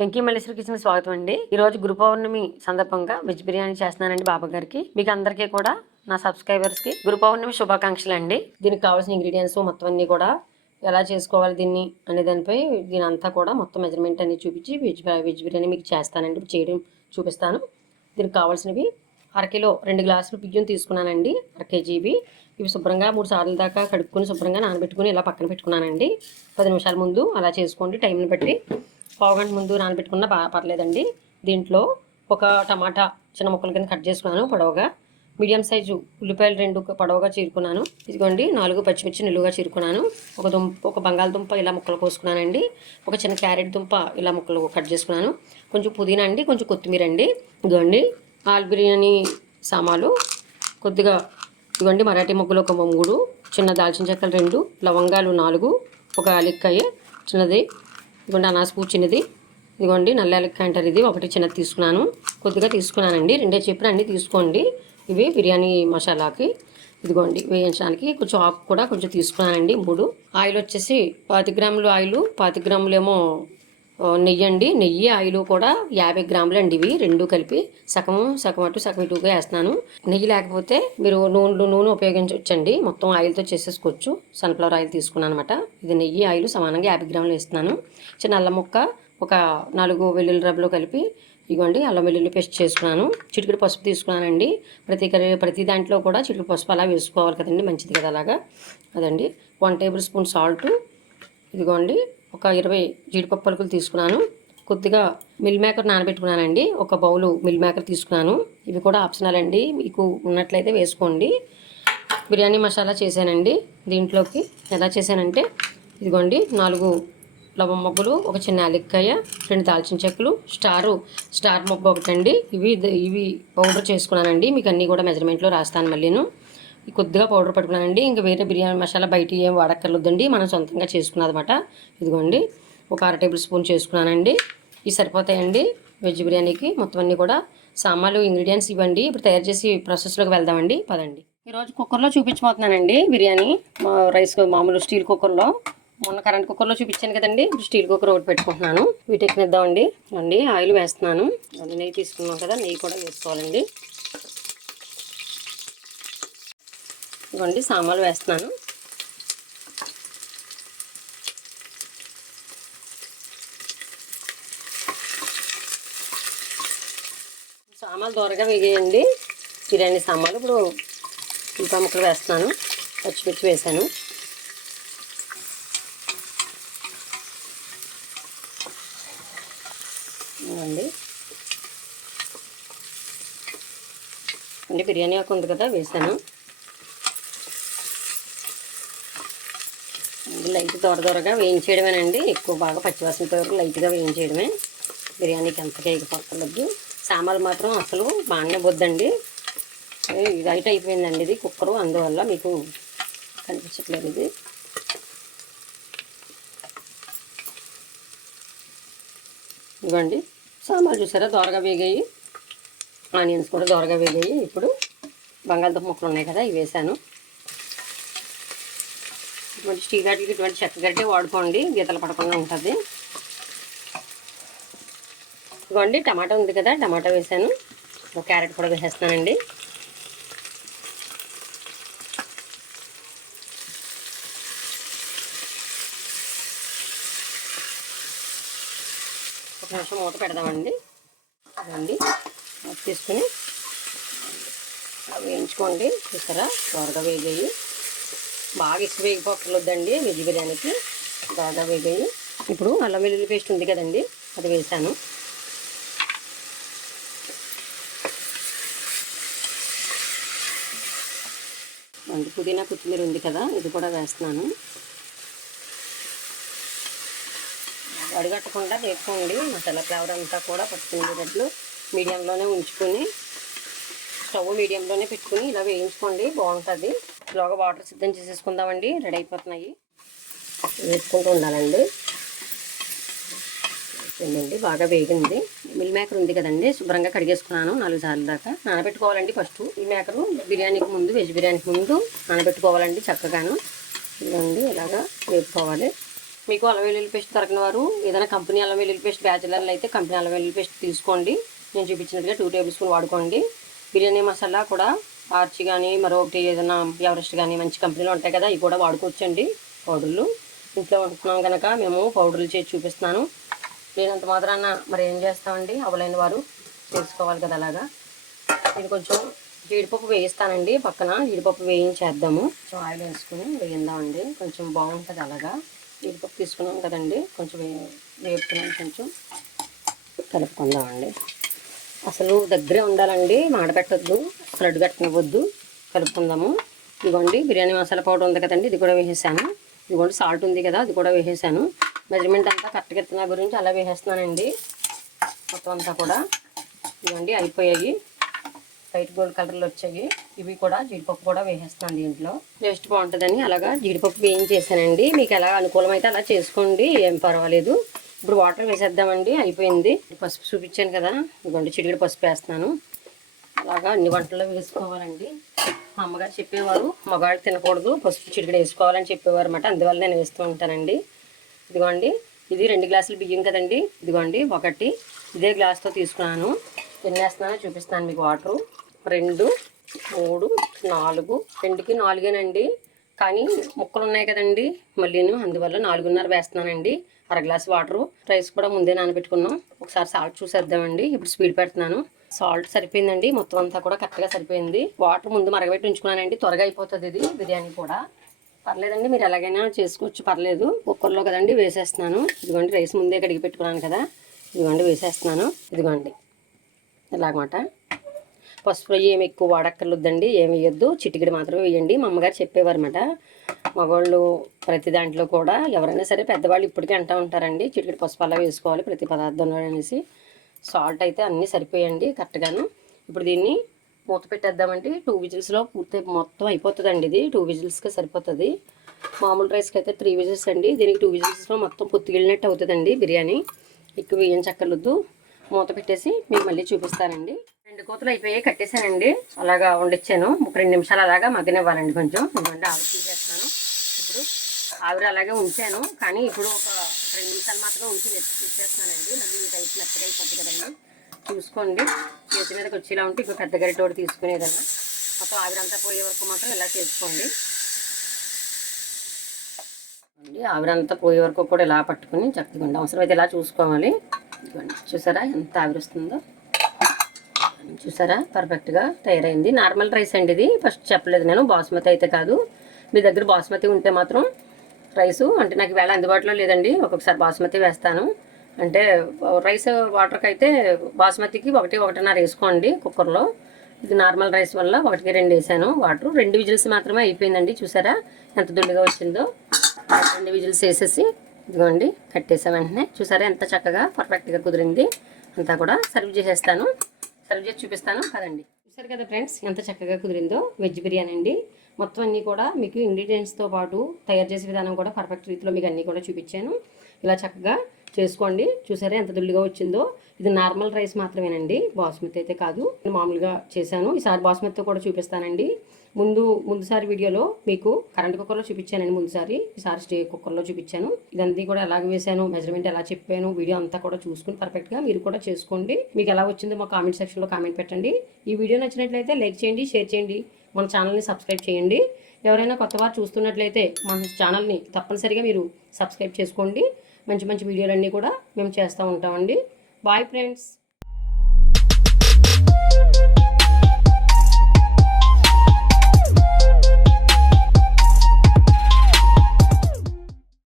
Venky Malleswari kitchen స్వాగతం అండి. ఈ రోజు గురు పౌర్ణమి సందర్భంగా వెజ్ బిర్యానీ చేస్తున్నానండి బాబా గారికి. మీకు అందరికీ కూడా నా సబ్స్క్రైబర్స్ కి గురు పౌర్ణమి శుభాకాంక్షలు అండి. దీనికి కావాల్సిన ఇంగ్రీడియంట్స్ మొత్తం అన్ని కూడా ఎలా చేసుకోవాలి దీన్ని అనే దానిపై దీని అంతా కూడా మొత్తం మెజర్మెంట్ అన్ని చూపించి వెజ్ బిర్యానీ మీకు చేస్తానండి. చేయడం చూపిస్తాను. దీనికి కావాల్సినవి అరకిలో 2 గ్లాసులు బియ్యం తీసుకున్నానండి. 1 కేజీవి. ఇవి శుభ్రంగా 3 సార్లు దాకా కడుక్కొని శుభ్రంగా నానబెట్టుకుని ఇలా పక్కన పెట్టుకున్నానండి. 10 నిమిషాల ముందు అలా చేసుకోండి. టైంని బట్టి పావుగంట ముందు నానబెట్టుకున్నా పర్లేదండి. దీంట్లో ఒక టమాటా చిన్న ముక్కల కింద కట్ చేసుకున్నాను పొడవుగా. మీడియం సైజు ఉల్లిపాయలు 2 పొడవుగా చీరుకున్నాను. ఇదిగోండి 4 పచ్చిమిర్చి నిలువుగా చీరుకున్నాను. ఒక బంగాళదుంప ఇలా ముక్కలు కోసుకున్నానండి. ఒక చిన్న క్యారెట్ దుంప ఇలా ముక్కలు కట్ చేసుకున్నాను. కొంచెం పుదీనా అండి, కొంచెం కొత్తిమీర అండి. ఇదిగోండి ఆల్ బిర్యానీ సామాలు కొద్దిగా. ఇదిగోండి మరాఠీ మొగ్గలు ఒక 3, చిన్న దాల్చిన చెక్కలు 2, లవంగాలు 4, ఒక యాలక్కాయ చిన్నది, ఇదిగోండి అనాస పువ్వు చిన్నది, ఇదిగోండి నల్ల యాలక్కాయ అంటారు ఇది, ఒకటి చిన్నది తీసుకున్నాను. కొద్దిగా తీసుకున్నానండి. 2 చెప్పిన అన్నీ తీసుకోండి. ఇవి బిర్యానీ మసాలాకి ఇదిగోండి వేయించడానికి. కొంచెం ఆకు కూడా కొంచెం తీసుకున్నానండి 3. ఆయిల్ వచ్చేసి 25 గ్రాములు ఆయిల్, 25 గ్రాములేమో నెయ్యి అండి. నెయ్యి ఆయిల్ కూడా 50 గ్రాములు అండి. ఇవి 2 కలిపి సగం అటు సగం ఇటుగా వేస్తున్నాను. నెయ్యి లేకపోతే మీరు నూనె ఉపయోగించవచ్చండి. మొత్తం ఆయిల్తో చేసేసుకోవచ్చు. సన్ఫ్లవర్ ఆయిల్ తీసుకున్నాను అనమాట. ఇది నెయ్యి ఆయిల్ సమానంగా 50 గ్రాములు వేస్తున్నాను. చిన్న అల్లం ముక్క, ఒక 4 వెల్లుల్లి రబ్బలు కలిపి ఇదిగోండి అల్లం వెల్లుల్లి పేస్ట్ చేసుకున్నాను. చిటికెడు పసుపు తీసుకున్నానండి. ప్రతి దాంట్లో కూడా చిటికెడు పసుపు అలా వేసుకోవాలి కదండి, మంచిది కదా అలాగా. అదండి 1 టేబుల్ స్పూన్ సాల్ట్. ఇదిగోండి ఒక 20 జీడిపప్పు పలుకులు తీసుకున్నాను. కొద్దిగా మిల్ మేకర్ నానబెట్టుకున్నానండి. ఒక బౌలు మిల్ మేకర్ తీసుకున్నాను. ఇవి కూడా ఆప్షనల్ అండి, మీకు ఉన్నట్లయితే వేసుకోండి. బిర్యానీ మసాలా చేశానండి. దీంట్లోకి ఎలా చేశానంటే ఇదిగోండి 4 లవం మొగ్గలు, ఒక చిన్న యాలక్కాయ, 2 దాల్చిన చెక్కలు, స్టార్ మొగ్గ ఒకటండి. ఇవి పౌడర్ చేసుకున్నానండి. మీకు అన్నీ కూడా మెజర్మెంట్లో రాస్తాను మళ్ళీను. కొద్దిగా పౌడర్ పట్టుకున్నానండి. ఇంకా వేరే బిర్యానీ మసాలా బయట ఏం వాడక్కర్లేదండి, మనం సొంతంగా చేసుకున్నదన్నమాట. ఇదిగోండి ఒక 1/2 టేబుల్ స్పూన్ చేసుకున్నానండి. ఇవి సరిపోతాయండి వెజ్ బిర్యానీకి. మొత్తం అన్నీ కూడా సామాన్లు ఇంగ్రీడియంట్స్ ఇవ్వండి. ఇప్పుడు తయారు చేసి ప్రాసెస్లోకి వెళ్దామండి, పదండి. ఈరోజు కుక్కర్లో చూపించబోతున్నానండి బిర్యానీ. రైస్ మామూలు స్టీల్ కుక్కర్లో. మొన్న కరెంట్ కుక్కర్లో చూపించాను కదండి, ఇప్పుడు స్టీల్ కుక్కర్ ఒకటి పెట్టుకుంటున్నాను. వీటెక్కినిద్దామండి. అండి ఆయిల్ వేస్తున్నాను. నెయ్యి తీసుకున్నాం కదా, నెయ్యి కూడా వేసుకోవాలండి. ఇవ్వండి సామాన్లు వేస్తున్నాను. సామాన్లు దూరగా వేగేయండి బిర్యానీ సామాన్లు. ఇప్పుడు ఉల్లిపాయ ముక్కలు వేస్తున్నాను. పచ్చిమిర్చి వేసాను. ఇవ్వండి బిర్యానీ ఆకు ఉంది కదా, వేసాను. లైట్ దూరగా వేయించేయడమేనండి. ఎక్కువ బాగా పచ్చివాసన వరకు లైట్గా వేయించేయడమే. బిర్యానీకి అంతగా ఎగిపోతలేదు. సామాన్లు మాత్రం అసలు బాగానే వద్దండి. లైట్ అయిపోయిందండి ఇది కుక్కరు, అందువల్ల మీకు కనిపించట్లేదు ఇది. ఇవ్వండి సామాన్లు చూసారా దూరగా వేగాయి. ఆనియన్స్ కూడా దూరగా వేగాయి. ఇప్పుడు బంగాళదుంప ముక్కలు ఉన్నాయి కదా, ఇవి వేసాను. ఇటువంటి స్టీల్ గడ్డలకి ఇటువంటి చెక్క గడ్డే వాడుకోండి, గీతలు పడకుండా ఉంటుంది. ఇదిగోండి టమాటా ఉంది కదా, టమాటా వేసాను. ఒక క్యారెట్ కూడా వేసేస్తున్నానండి. ఒక నిమిషం మూత పెడదామండి. ఇవ్వండి తీసుకుని వేయించుకోండి. చూసారా త్వరగా వేగాయి. బాగా ఎక్కువ వేగిపోకర్లొద్దండి వెజ్ బిర్యానీకి, బాగా వేగాయి. ఇప్పుడు అల్లం వెల్లుల్లి పేస్ట్ ఉంది కదండి, అది వేసాను. పుదీనా కొత్తిమీర ఉంది కదా, ఇది కూడా వేస్తున్నాను. అడగట్టకుండా వేసుకోండి. మసాలా ఫ్లేవర్ అంతా కూడా పట్టుకునేటట్లు మీడియంలోనే ఉంచుకొని, స్టవ్ మీడియంలోనే పెట్టుకుని ఇలా వేయించుకోండి, బాగుంటుంది. ఇలాగా వాటర్ సిద్ధం చేసేసుకుందామండి. రెడీ అయిపోతున్నాయి. వేసుకుంటూ ఉండాలండి. ఏంటండి బాగా వేగింది. మిల్ మేకర్ ఉంది కదండి, శుభ్రంగా కడిగేసుకున్నాను 4 సార్లు దాకా. నానబెట్టుకోవాలండి ఫస్ట్. మిల్ మేకరు బిర్యానీకి ముందు, వెజ్ బిర్యానీకి ముందు నానబెట్టుకోవాలండి చక్కగాను. ఇదండి ఇలాగా వేపుకోవాలి. మీకు అల్లం వెల్లుల్లి పేస్ట్ దొరకని వారు ఏదైనా కంపెనీ అల్లం వెల్లుల్లి పేస్ట్ బ్యాచిలర్లు అయితే కంపెనీ అల్లం వెల్లుల్లి పేస్ట్ తీసుకోండి. నేను చూపించినట్టుగా 2 టేబుల్ స్పూన్ వాడుకోండి. బిర్యానీ మసాలా కూడా ఆర్చి కానీ మరొకటి ఏదైనా ఎవరెస్ట్ కానీ మంచి కంపెనీలు ఉంటాయి కదా, ఇవి కూడా వాడుకోవచ్చండి. పౌడర్లు ఇంట్లో ఉంటున్నాం కనుక మేము పౌడర్లు చేసి చూపిస్తున్నాను. లేనంత మాత్రాన మరి ఏం చేస్తామండి, అవలేని వారు తెలుసుకోవాలి కదా. అలాగా ఇది కొంచెం జీడిపప్పు వేయిస్తానండి. పక్కన జీడిపప్పు వేయించేద్దాము. కొంచెం ఆయిల్ వేసుకుని వేయిందామండి, కొంచెం బాగుంటుంది. అలాగా జీడిపప్పు తీసుకున్నాం కదండి, కొంచెం వేపుకున్నాం, కొంచెం కలుపుకుందామండి. అసలు దగ్గరే ఉండాలండి, మాడపెట్టద్దు, అసలు కట్టనివ్వద్దు, కలుపుకుందాము. ఇదిగోండి బిర్యానీ మసాలా పౌడర్ ఉంది కదండి, ఇది కూడా వేసేసాను. ఇదిగోండి సాల్ట్ ఉంది కదా, అది కూడా వేసేసాను. మెజర్మెంట్ అంతా కరెక్ట్గా ఎత్తున గురించి అలా వేసేస్తున్నానండి. మొత్తం అంతా కూడా ఇదిగోండి అయిపోయాయి, లైట్ గోల్డ్ కలర్లో వచ్చాయి. ఇవి కూడా జీడిపప్పు కూడా వేసేస్తున్నాను దీంట్లో, టేస్ట్ బాగుంటుందని అలాగా జీడిపప్పు వేయించేసానండి. మీకు ఎలా అనుకూలమైతే అలా చేసుకోండి, ఏం పర్వాలేదు. ఇప్పుడు వాటర్ వేసేద్దామండి. అయిపోయింది. పసుపు చూపించాను కదా, ఇదిగోండి చిటికెడు పసుపు వేస్తున్నాను. అలాగా అన్ని వంటల్లో వేసుకోవాలండి. మా అమ్మగారు చెప్పేవారు మగాడు తినకూడదు, పసుపు చిటికెడు వేసుకోవాలని చెప్పేవారు అన్నమాట. అందువల్ల నేను వేస్తూ ఉంటానండి. ఇదిగోండి ఇది 2 గ్లాసులు బియ్యం కదండి, ఇదిగోండి ఒకటి ఇదే గ్లాస్తో తీసుకున్నాను. ఎన్ని వేస్తున్నానో చూపిస్తాను మీకు. వాటరు 2, 3, 4, 2కి 4 కానీ ముక్కలు ఉన్నాయి కదండి మళ్ళీను, అందువల్ల 4.5 వేస్తున్నానండి. అర గ్లాస్ వాటరు. రైస్ కూడా ముందే నానబెట్టుకున్నాం. ఒకసారి సాల్ట్ చూసేద్దామండి. ఇప్పుడు స్పీడ్ పెడుతున్నాను. సాల్ట్ సరిపోయిందండి, మొత్తం అంతా కూడా కరెక్ట్గా సరిపోయింది. వాటర్ ముందు మరగబెట్టి ఉంచుకున్నానండి, త్వరగా అయిపోతుంది ఇది బిర్యానీ కూడా. పర్లేదండి, మీరు ఎలాగైనా చేసుకోవచ్చు, పర్లేదు. కుక్కర్లో కదండి వేసేస్తున్నాను. ఇదిగోండి రైస్ ముందే కడిగి పెట్టుకున్నాను కదా, ఇదిగోండి వేసేస్తున్నాను. ఇదిగోండి ఇలాగమాట. పసుపు ఏమి ఎక్కువ వాడక్కర్లేదండి, ఏమి వేయొద్దు, చిటికెడు మాత్రమే వేయండి. మా అమ్మగారు చెప్పేవారు అన్నమాట. మగవాళ్ళు ప్రతి దాంట్లో కూడా ఎవరైనా సరే పెద్దవాళ్ళు ఇప్పటికీ అంటూ ఉంటారండి, చిటికెడు పసుపు అలా వేసుకోవాలి ప్రతి పదార్థంలో అనేసి. సాల్ట్ అయితే అన్నీ సరిపోయండి కరెక్ట్గాను. ఇప్పుడు దీన్ని మూత పెట్టేద్దామండి. 2 విజిల్స్లో పూర్తి మొత్తం అయిపోతుందండి. ఇది 2 విజిల్స్కే సరిపోతుంది. మామూలు రైస్కి అయితే 3 విజిల్స్ అండి, దీనికి 2 విజిల్స్లో మొత్తం పొత్తిగిలినట్టు అవుతుందండి బిర్యానీ. ఎక్కువ ఏం చక్కర్లొద్దు. మూత పెట్టేసి మీకు మళ్ళీ చూపిస్తానండి. 2 కోతలు అయిపోయాయి, కట్టేసానండి. అలాగా వండిచ్చాను. 2 నిమిషాలు అలాగా మగ్గనివ్వాలండి. కొంచెం ఎందుకంటే ఆవిరి తీసేస్తాను. ఇప్పుడు ఆవిరి అలాగే ఉంచాను, కానీ ఇప్పుడు ఒక 2 నిమిషాలు మాత్రమే ఉంచి తీసేస్తున్నానండి. మళ్ళీ రైస్ మెత్తగా అయిపోతుంది కదండి. చూసుకోండి, చేతి మీదకి వచ్చేలా ఉంటే ఇప్పుడు పెద్ద గరిటోడు తీసుకునేదన్నా. మొత్తం ఆవిరి అంతా పోయే వరకు మాత్రం ఇలా చేసుకోండి. ఆవిరి అంతా పోయే వరకు కూడా ఇలా పట్టుకుని చక్కగా ఉండి అవసరం అయితే ఇలా చూసుకోవాలి. చూసారా ఎంత ఆవిరి వస్తుందో, చూసారా పర్ఫెక్ట్గా తయారైంది. నార్మల్ రైస్ అండి ఇది, ఫస్ట్ చెప్పలేదు నేను, బాస్మతి అయితే కాదు. మీ దగ్గర బాస్మతి ఉంటే మాత్రం రైసు, అంటే నాకు వేళ అందుబాటులో లేదండి, ఒక్కొక్కసారి బాస్మతి వేస్తాను. అంటే రైస్ వాటర్కి అయితే బాస్మతికి 1-1.5 వేసుకోండి కుక్కర్లో. ఇది నార్మల్ రైస్ వల్ల 1-2 వేసాను వాటర్. 2 విజిల్స్ మాత్రమే అయిపోయిందండి. చూసారా ఎంత దుడ్డుగా వచ్చిందో. 2 విజిల్స్ వేసేసి ఇదిగోండి కట్టేసా వెంటనే. చూసారా ఎంత చక్కగా పర్ఫెక్ట్గా కుదిరింది. అంతా కూడా సర్వ్ చేసేస్తాను, సర్వ్ చేసి చూపిస్తాను కదండి. చూసారు కదా ఫ్రెండ్స్ ఎంత చక్కగా కుదిరిందో వెజ్ బిర్యానీ అండి. మొత్తం అన్నీ కూడా మీకు ఇంగ్రీడియంట్స్తో పాటు తయారు చేసే విధానం కూడా పర్ఫెక్ట్ రీతిలో మీకు అన్నీ కూడా చూపించాను. ఇలా చక్కగా చేసుకోండి. చూసారా ఎంత దుల్లుగా వచ్చిందో. ఇది నార్మల్ రైస్ మాత్రమేనండి, బాస్మతి అయితే కాదు. నేను మామూలుగా చేశాను. ఈసారి బాస్మతితో కూడా చూపిస్తానండి. ముందుసారి వీడియోలో మీకు కరెంట్ కుక్కర్లో చూపించానండి ముందుసారి, ఈసారి స్టే కుక్కర్లో చూపించాను. ఇదంతా కూడా ఎలాగ వేసాను, మెజర్మెంట్ ఎలా చెప్పాను, వీడియో అంతా కూడా చూసుకుని పర్ఫెక్ట్గా మీరు కూడా చేసుకోండి. మీకు ఎలా వచ్చిందో మా కామెంట్ సెక్షన్లో కామెంట్ పెట్టండి. ఈ వీడియో నచ్చినట్లయితే లైక్ చేయండి, షేర్ చేయండి, మన ఛానల్ని సబ్స్క్రైబ్ చేయండి. ఎవరైనా కొత్తవారు చూస్తున్నట్లయితే మన ఛానల్ని తప్పనిసరిగా మీరు సబ్స్క్రైబ్ చేసుకోండి. మంచి మంచి వీడియోలన్నీ కూడా మేము చేస్తూ ఉంటామండి. Bye friends.